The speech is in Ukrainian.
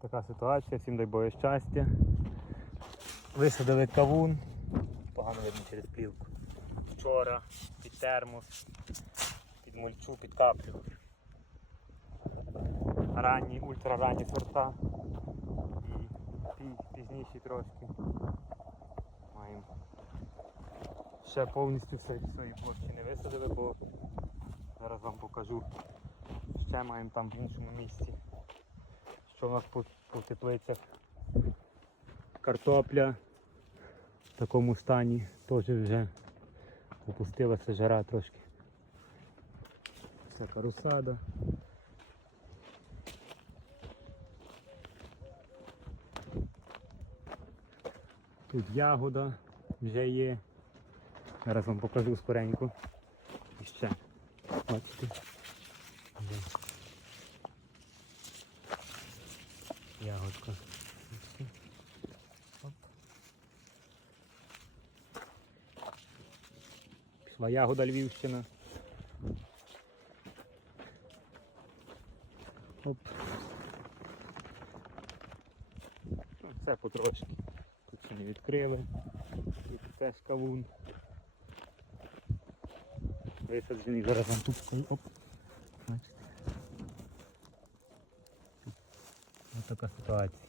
Така ситуація, всім дай Боже щастя. Висадили кавун, погано видно через плівку. Вчора під термос, під мульчу, під каплю. Ранні, ультраранні сорта і пізніші трошки. Маємо. Ще повністю все свої площі не висадили, бо зараз вам покажу. Ще маємо там в іншому місці. Що у нас по, теплицях. Картопля в такому стані теж вже опустилася жара трошки. Всяка розсада. Тут ягода вже є. Зараз вам покажу скоренько. І ще. Бачите. Є. Ягодка. Бачите? Оп. Пішла ягода Львівщина. Оп. Ну, Все потрошки. Тут ще не відкрили. І тут теж кавун. Висаджений зараз вам тут. Оп. Ось така ситуація.